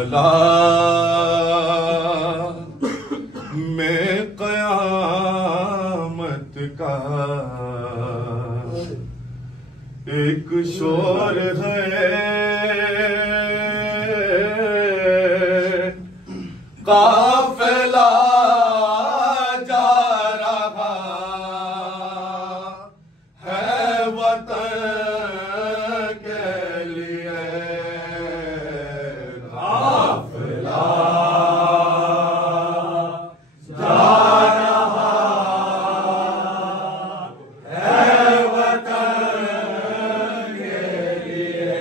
Karbala में क़यामत का एक शोर है, काफिला जा रहा है वतन के लिए। काफिला जा रहा है वतन के लिए।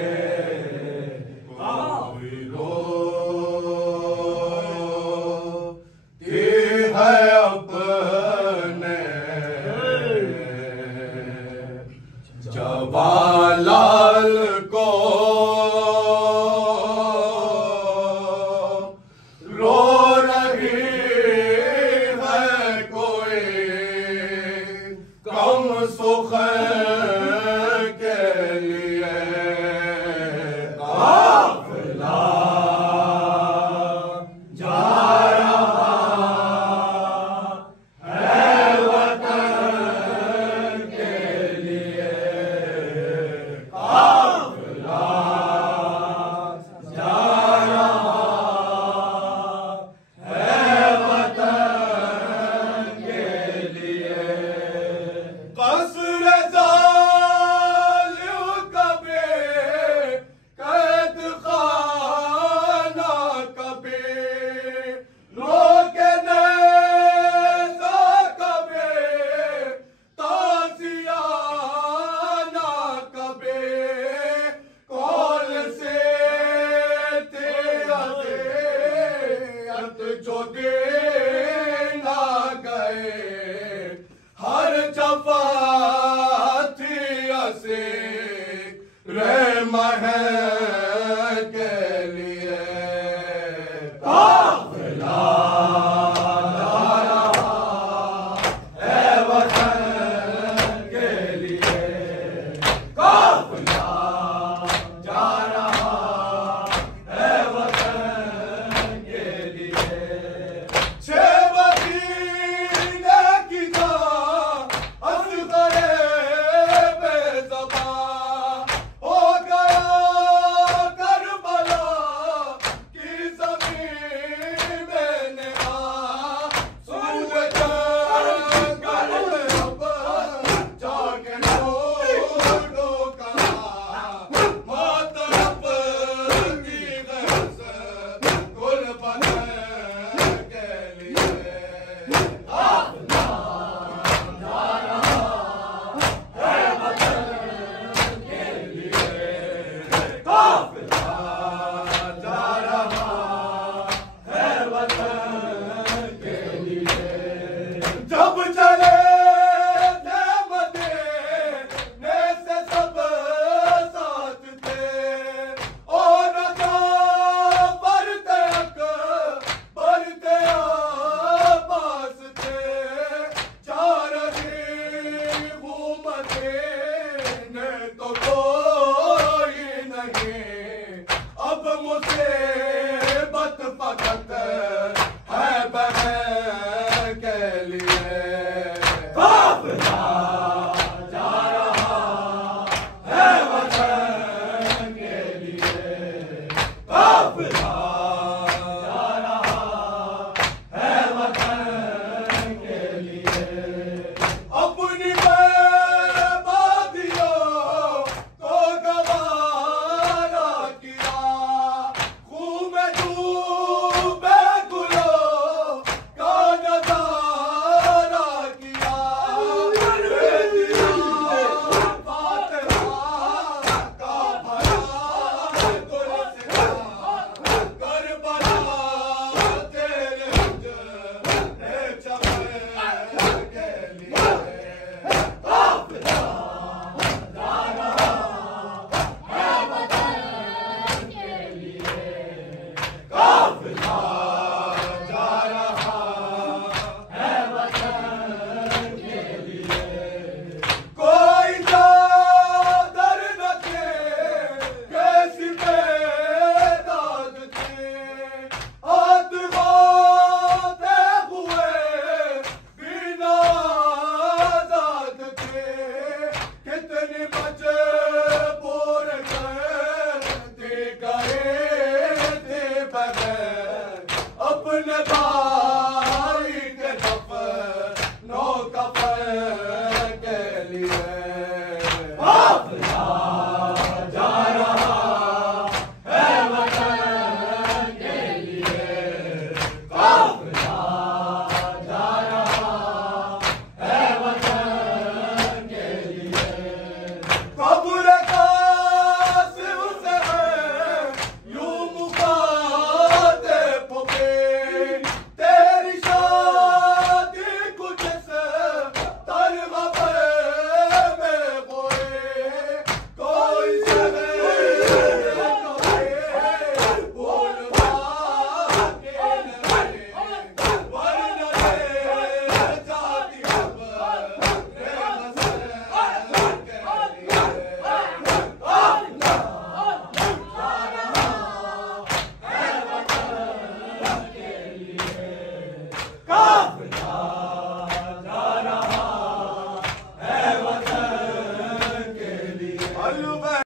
जवाहरलाल को रो रही है कोई कम सुख के लिए। काफिला जा रहा है वतन के लिए। काफिला जा रहा है वतन के लिए। कसर ज़ालिम कभी कैद खाना कभी रोके नेज़ा कभी ताज़ियाना कभी कौन से थे अज़ियत जो देना गए। हर जफ़ा थी असे रहम है